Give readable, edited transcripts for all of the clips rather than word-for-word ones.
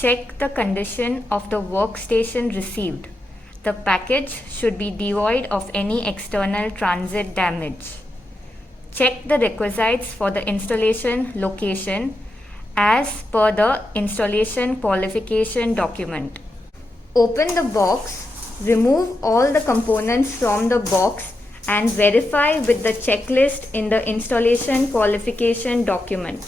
Check the condition of the workstation received. The package should be devoid of any external transit damage. Check the requisites for the installation location as per the installation qualification document. Open the box, remove all the components from the box and verify with the checklist in the installation qualification document.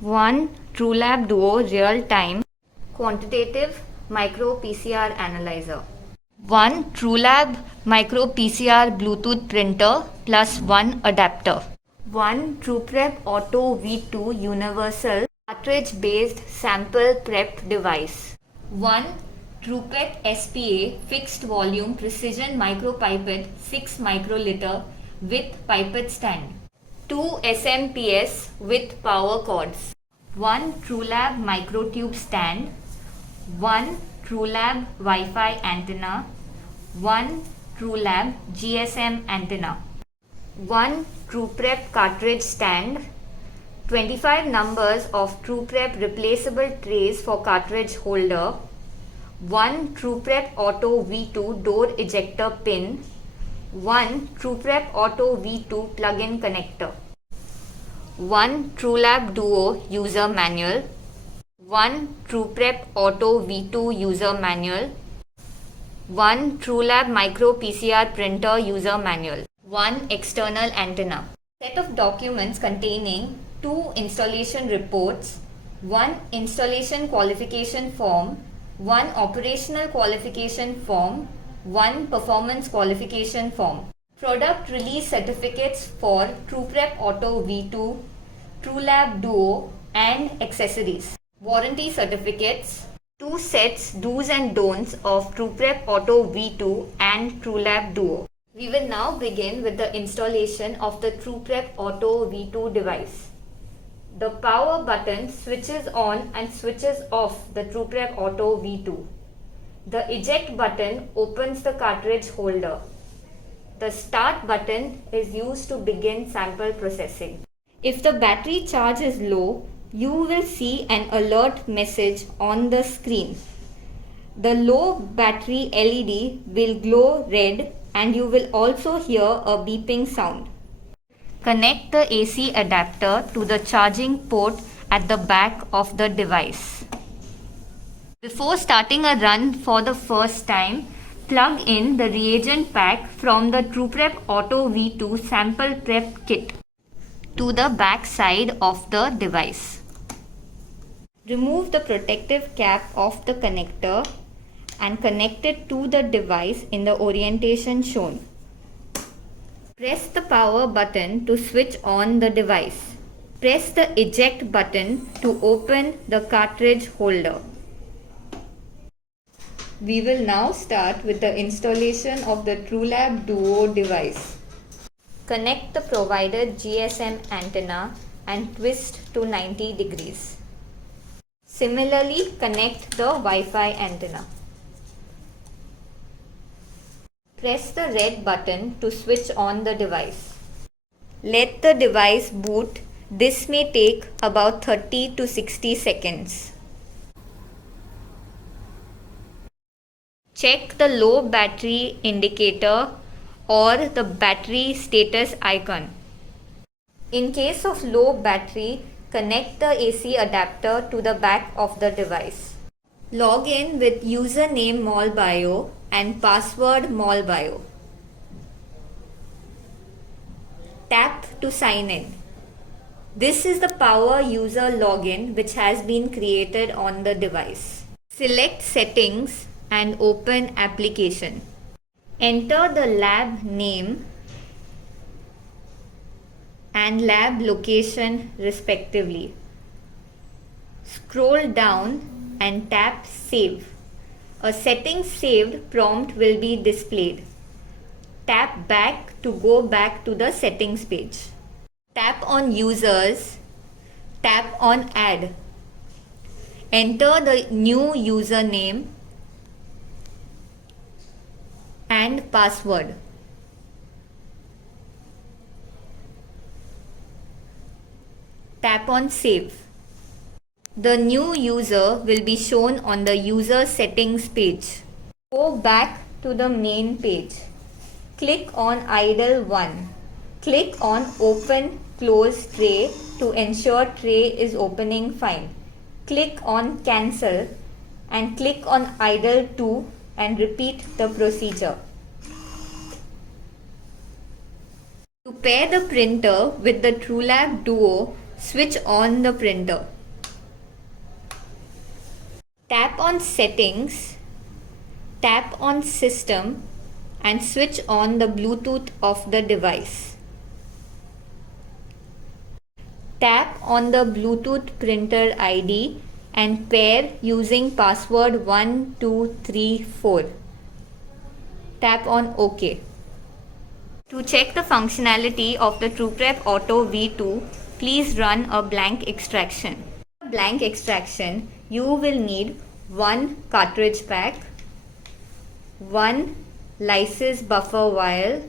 One TrueLab Duo real-time quantitative micro PCR analyzer. One TrueLab micro PCR Bluetooth printer plus one adapter. One TruePrep Auto V2 universal cartridge-based sample prep device. One TruePet SPA fixed volume precision micropipette 6 microliter with pipette stand. 2 SMPS with power cords. One TrueLab microtube stand. One TrueLab Wi-Fi antenna. One TrueLab GSM antenna. One TruePrep cartridge stand. 25 numbers of TruePrep replaceable trays for cartridge holder. One TruePrep Auto V2 door ejector pin. One TruePrep Auto V2 plug-in connector. One TrueLab Duo user manual. One TruePrep Auto V2 user manual. One TrueLab Micro PCR printer user manual. One external antenna. Set of documents containing 2 installation reports, 1 installation qualification form, 1 operational qualification form, 1 performance qualification form. Product release certificates for TruePrep Auto V2, TrueLab Duo and accessories. Warranty certificates. 2 sets do's and don'ts of TruePrep Auto V2 and TrueLab Duo. We will now begin with the installation of the TruePrep Auto V2 device. The power button switches on and switches off the TruePrep Auto V2. The eject button opens the cartridge holder. The start button is used to begin sample processing. If the battery charge is low, you will see an alert message on the screen. The low battery LED will glow red and you will also hear a beeping sound. Connect the AC adapter to the charging port at the back of the device. Before starting a run for the first time, plug in the reagent pack from the TruePrep Auto V2 sample prep kit to the back side of the device. Remove the protective cap of the connector and connect it to the device in the orientation shown. Press the power button to switch on the device. Press the eject button to open the cartridge holder. We will now start with the installation of the TrueLab Duo device. Connect the provided GSM antenna and twist to 90 degrees. Similarly, connect the Wi-Fi antenna. Press the red button to switch on the device. Let the device boot. This may take about 30 to 60 seconds. Check the low battery indicator or the battery status icon. In case of low battery, connect the AC adapter to the back of the device. Log in with username molbio and password molbio. Tap to sign in. This is the power user login which has been created on the device. Select settings and open application. Enter the lab name and lab location respectively. Scroll down and tap Save. A settings saved prompt will be displayed. Tap back to go back to the settings page. Tap on Users. Tap on Add. Enter the new username and password. Tap on Save. The new user will be shown on the user settings page. Go back to the main page. Click on idle 1. Click on Open Close Tray to ensure tray is opening fine. Click on Cancel and click on idle 2 and repeat the procedure. To pair the printer with the TrueLab Duo, switch on the printer. Tap on Settings, tap on System and switch on the Bluetooth of the device. Tap on the Bluetooth printer ID and pair using password 1234. Tap on OK. To check the functionality of the TruePrep Auto V2, please run a blank extraction. For blank extraction, you will need one cartridge pack, one lysis buffer vial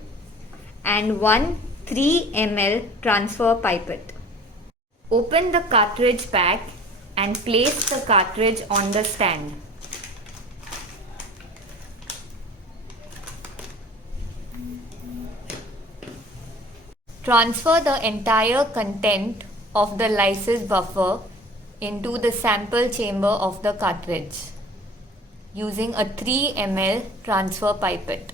and one 3 ml transfer pipette. Open the cartridge pack and place the cartridge on the stand. Transfer the entire content of the lysis buffer into the sample chamber of the cartridge using a 3 ml transfer pipette.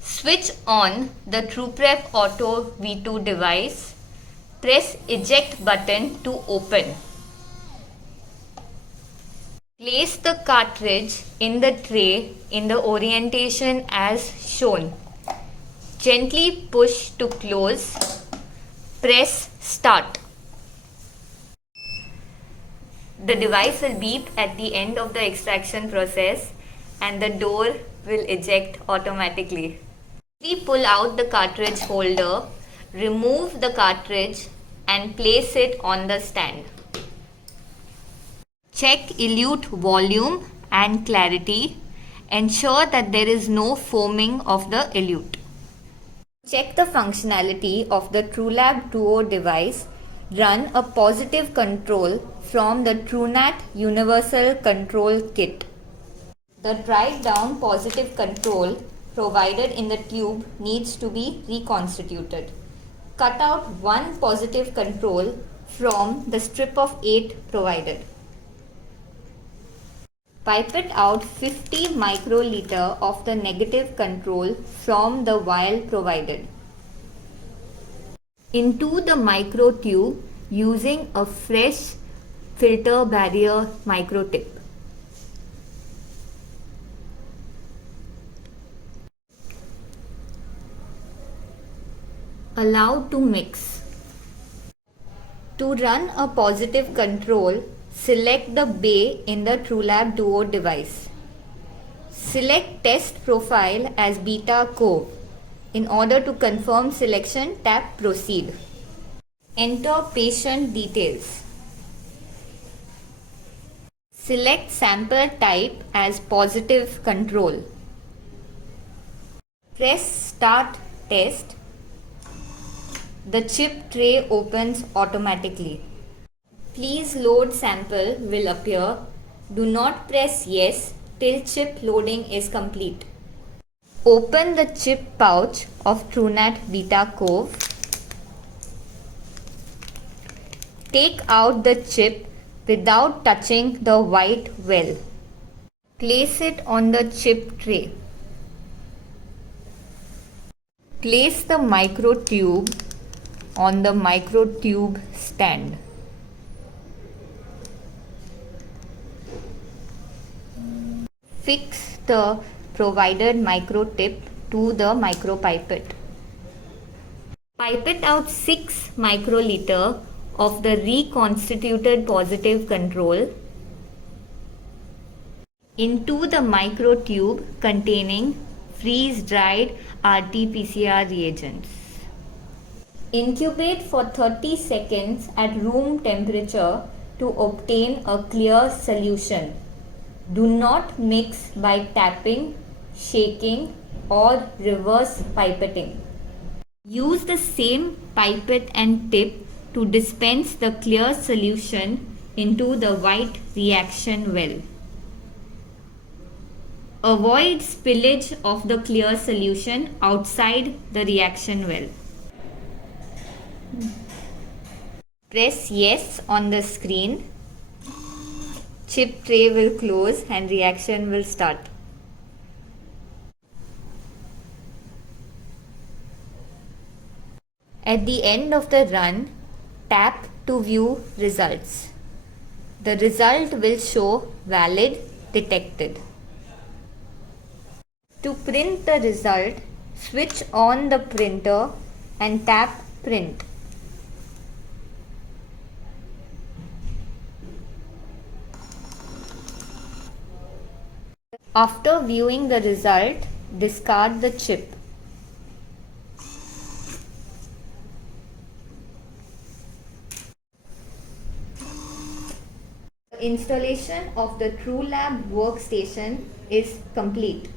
Switch on the TruePrep Auto V2 device. Press eject button to open. Place the cartridge in the tray in the orientation as shown. Gently push to close. Press start. The device will beep at the end of the extraction process and the door will eject automatically. Pull out the cartridge holder, remove the cartridge and place it on the stand. Check elute volume and clarity. Ensure that there is no foaming of the elute. Check the functionality of the TrueLab Duo device. Run a positive control from the TrueNat Universal Control Kit. The dried down positive control provided in the tube needs to be reconstituted. Cut out one positive control from the strip of 8 provided. Pipette out 50 microliter of the negative control from the vial provided into the microtube using a fresh filter barrier microtip. Allow to mix. To run a positive control, select the bay in the TrueLab Duo device. Select test profile as Beta Cove. In order to confirm selection, tap Proceed. Enter patient details. Select sample type as positive control. Press Start Test. The chip tray opens automatically. Please load sample will appear. Do not press yes till chip loading is complete. Open the chip pouch of TrueNat Beta Cove. Take out the chip without touching the white well. Place it on the chip tray. Place the microtube on the microtube stand. Fix the provided microtip to the micropipette. Pipette out 6 microliter of the reconstituted positive control into the microtube containing freeze-dried RT-PCR reagents. Incubate for 30 seconds at room temperature to obtain a clear solution. Do not mix by tapping, shaking, or reverse pipetting. Use the same pipette and tip to dispense the clear solution into the white reaction well. Avoid spillage of the clear solution outside the reaction well. Press yes on the screen. Chip tray will close and reaction will start. At the end of the run, tap to view results. The result will show valid detected. To print the result, switch on the printer and tap print. After viewing the result, discard the chip. The installation of the TrueLab workstation is complete.